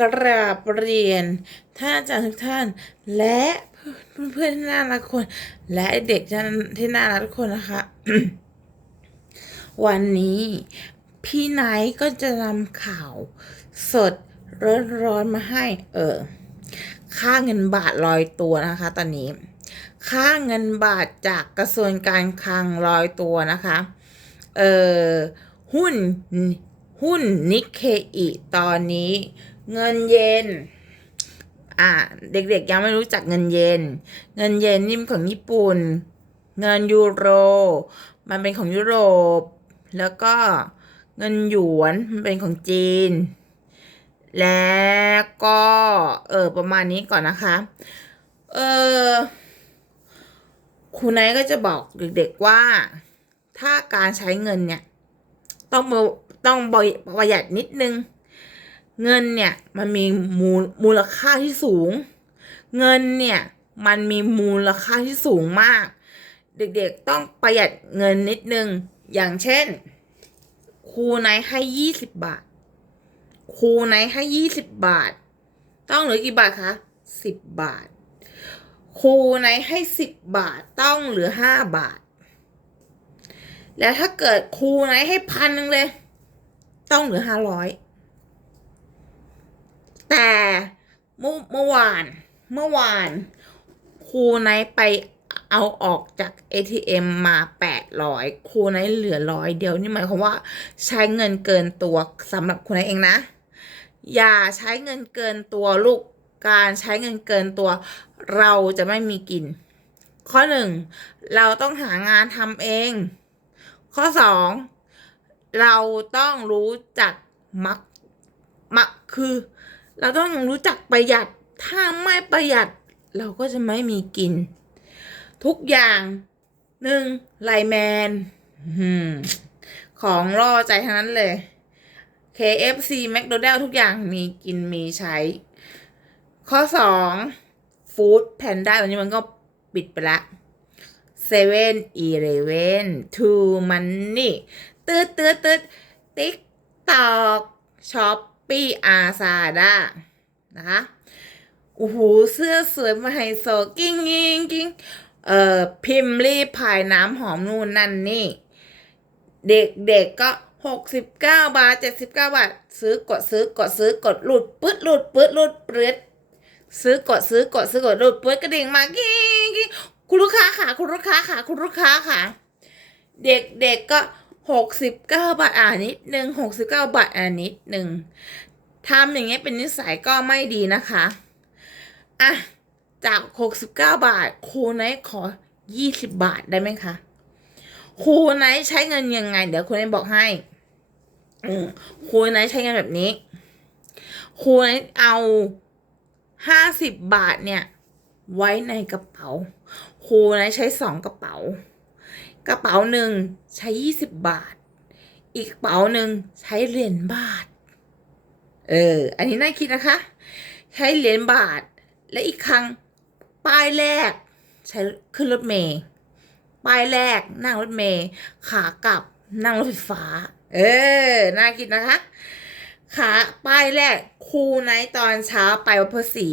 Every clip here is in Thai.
กราบเรียนท่านอาจารย์ทุกท่าน และเพื่อนๆที่น่ารักทุกคน และเด็กที่น่ารักทุกคนนะคะ วันนี้พี่ไนท์ก็จะนำข่าว สดร้อนๆมาให้ เออ ค่าเงินบาทลอยตัวนะคะ ตอนนี้ ค่าเงินบาทจากกระทรวงการคลังลอยตัวนะคะ เออหุ้นหุ้นนิเคอิตอนนี้ เงินเยนอ่า เด็กๆยังไม่รู้จักเงินเยนเงินเยนนี่มันของญี่ปุ่น เงินยูโร มันเป็นของยุโรป แล้วก็เงินหยวนมันเป็นของจีน แล้วก็ เออประมาณนี้ก่อนนะคะ เออครูไนก็จะบอกเด็กๆว่า ถ้าการใช้เงินเนี่ย ต้องต้องประหยัดนิดนึง เงินเนี่ยมันมีมูลมูลค่าที่สูง เงินเนี่ยมันมีมูลค่าที่สูงมาก เด็กๆต้องประหยัดเงินนิดนึง อย่างเช่น ครูไนท์ให้ยี่สิบบาท ครูไนท์ให้ยี่สิบบาท ต้องเหลือกี่บาทคะสิบบาท ครูไนท์ให้สิบบาทต้องเหลือห้าบาท แล้วถ้าเกิดครูไนท์ให้พันนึงเลย ต้องเหลือห้าร้อย แต่เมื่อเมื่อวานเมื่อวานครูไนไปเอาออกจาก ATM มาแปดร้อยครูไนเหลือร้อยเดียวนี่หมายความว่าใช้เงินเกินตัวสำหรับครูไนเองนะ อย่าใช้เงินเกินตัวลูกการใช้เงินเกินตัว เราจะไม่มีกิน ข้อหนึ่งเราต้องหางานทำเอง ข้อสองเราต้องรู้จักมักมักคือ เราต้องรู้จักประหยัด ถ้าไม่ประหยัด เราก็จะไม่มีกิน ทุกอย่างหนึ่งไลแมนของล่อใจทั้งนั้นเลย KFC McDonald ทุกอย่างมีกินมีใช้ ข้อสองฟู้ดแพนด้าตอนนี้มันก็ปิดไปละเซเว่นอีเลเวนทูมันนี่ตืดตืดตืดติ๊กตอกช้อป ปี้อาซาดานะคะโอ้โหเสื้อสวยมาไฮโซกิ้งกิ้งกิ้งเอ่อพิมพ์รีพายน้ำหอมนู่นนั่นนี่ เด็กๆกก็หกสิบเก้าบาทเจ็ดสิบเก้าบาท ซื้อกดซื้อกดซื้อกดหลุดปึ๊ดหลุดปึ๊ดหลุดเปลืดซื้อกดซื้อกดซื้อกดหลุดปึ๊ดกระดิ่งมากิ้งกิ้งคุณลูกค้าค่ะคุณลูกค้าค่ะคุณลูกค้าค่ะ เด็กๆกก็ หกสิบเก้าบาทอ่านิดหนึ่งหกสิบเก้าบาทอ่านิดหนึ่งทำอย่างเงี้ยเป็นนิสัยก็ไม่ดีนะคะอะจากหกสิบเก้าบาทครูไนท์ขอยี่สิบบาทได้ไหมคะครูไนท์ใช้เงินยังไง เดี๋ยวครูไนท์บอกให้ครูไนท์ใช้เงินแบบนี้ครูไนท์เอาห้าสิบบาทเนี่ย ไว้ในกระเป๋าครูไนท์ใช้สองกระเป๋า กระเป๋าหนึ่งใช้ยี่สิบบาท อีกกระเป๋าหนึ่งใช้เหรียญบาท เออ อันนี้น่าคิดนะคะ ใช้เหรียญบาท และอีกครั้งป้ายแรก ใช้ขึ้นรถเมย์ป้ายแรกนั่งรถเมย์ขากลับนั่งรถไฟฟ้า เออ น่าคิดนะคะ ขาป้ายแรกครูไนตอนเช้าไปวัดพระศรี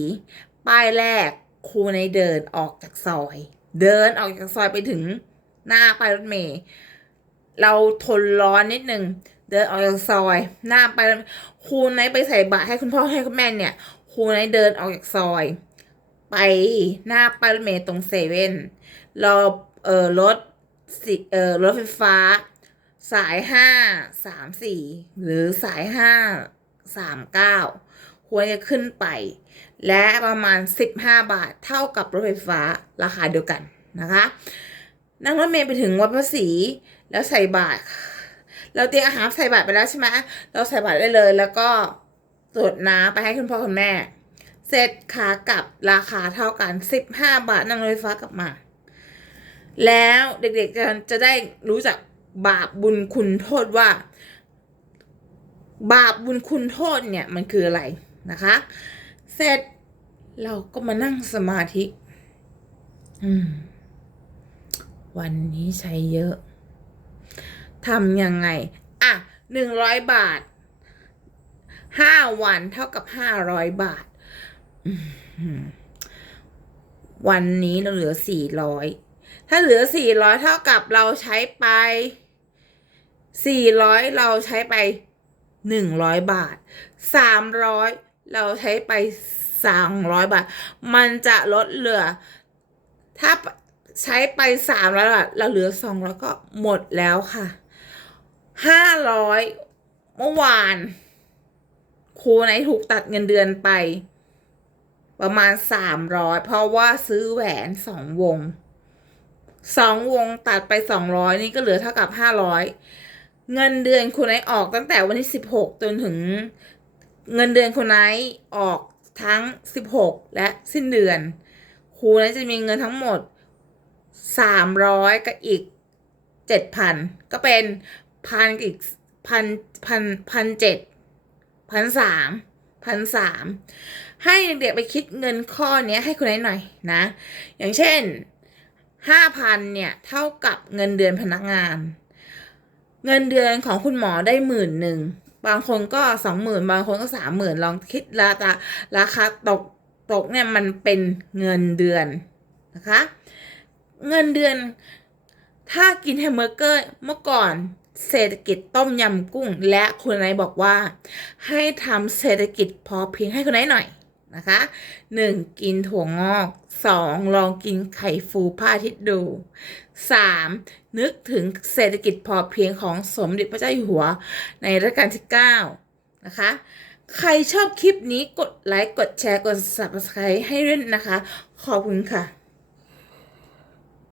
ป้ายแรกครูไนเดินออกจากซอย เดินออกจากซอยไปถึง หน้าป้ายรถเมย์เราทนร้อนนิดนึงเดินออกจากซอย หน้าไปครูไนไปใส่บาตรให้คุณพ่อให้คุณแม่เนี่ยครูไนเดินออกจากซอย ไปหน้าป้ายรถเมย์ตรงเซเว่นรอเออรถสิเออรถไฟฟ้า สายห้าสามสี่หรือสายห้าสามเก้าควรจะขึ้นไป และประมาณสิบห้าบาทเท่ากับรถไฟฟ้าราคาเดียวกันนะคะ นั่งรถเมล์ไปถึงวัดพระศรีแล้วใส่บาตรเราเตรียมอาหารใส่บาตรไปแล้วใช่ไหมเราใส่บาตรได้เลย แล้วก็ตรวจน้ำไปให้คุณพ่อคุณแม่ เสร็จขากลับราคาเท่ากันสิบห้าบาทนั่งรถไฟฟ้ากลับมา แล้วเด็กๆจะจะได้รู้จักบาปบุญคุณโทษว่า บาปบุญคุณโทษเนี่ยมันคืออะไรนะคะ เสร็จเราก็มานั่งสมาธิ อืม วันนี้ใช้เยอะทำยังไง อะหนึ่งร้อยบาทห้าวันเท่ากับห้าร้อยบาท วันนี้เราเหลือสี่ร้อยถ้าเหลือสี่ร้อยเท่ากับเราใช้ไปสี่ร้อยเราใช้ไปหนึ่งร้อยบาทสามร้อยเราใช้ไปสามร้อยบาท มันจะลดเหลือ ถ้า ใช้ไปสามร้อยบาทเราเหลือสองร้อยก็หมดแล้วค่ะห้าร้อยเมื่อวานครูไหนถูกตัดเงินเดือนไป ประมาณสามร้อยเพราะว่าซื้อแหวนสองวงสองวงตัดไปสองร้อยนี่ก็เหลือเท่ากับห้าร้อยเงินเดือนคุณไนท์ออกตั้งแต่วันที่สิบหกจนถึง เงินเดือนคุณไนท์ออกทั้งสิบหกและสิ้นเดือนครูไนท์จะมีเงินทั้งหมด สามร้อยกับอีกเจ็ดพันก็เป็นพันอีกพันพันพันเจ็ดพันสามพันสามให้เด็กๆไปคิดเงินข้อเนี้ยให้คุณไอ้หน่อยนะ อย่างเช่นห้าพันเนี่ยเท่ากับเงินเดือนพนักงาน เงินเดือนของคุณหมอได้หมื่นหนึ่งบางคนก็สองหมื่นบางคนก็สามหมื่นลองคิดราคาราคาตกตกเนี่ยมันเป็นเงินเดือนนะคะ เงินเดือน ถ้ากินแฮมเบอร์เกอร์เมื่อก่อนเศรษฐกิจต้มยำกุ้ง และคุณนายบอกว่า ให้ทำเศรษฐกิจพอเพียงให้คุณนายหน่อยนะคะหนึ่งกินถั่วงอกสองลองกินไข่ฟูพระอาทิตย์ดูสามนึกถึงเศรษฐกิจพอเพียงของสมเด็จพระเจ้าอยู่หัวในรัชกาลที่เก้านะคะ ใครชอบคลิปนี้กดไลค์ กดแชร์ กด subscribe ให้ด้วยนะคะ ขอบคุณค่ะ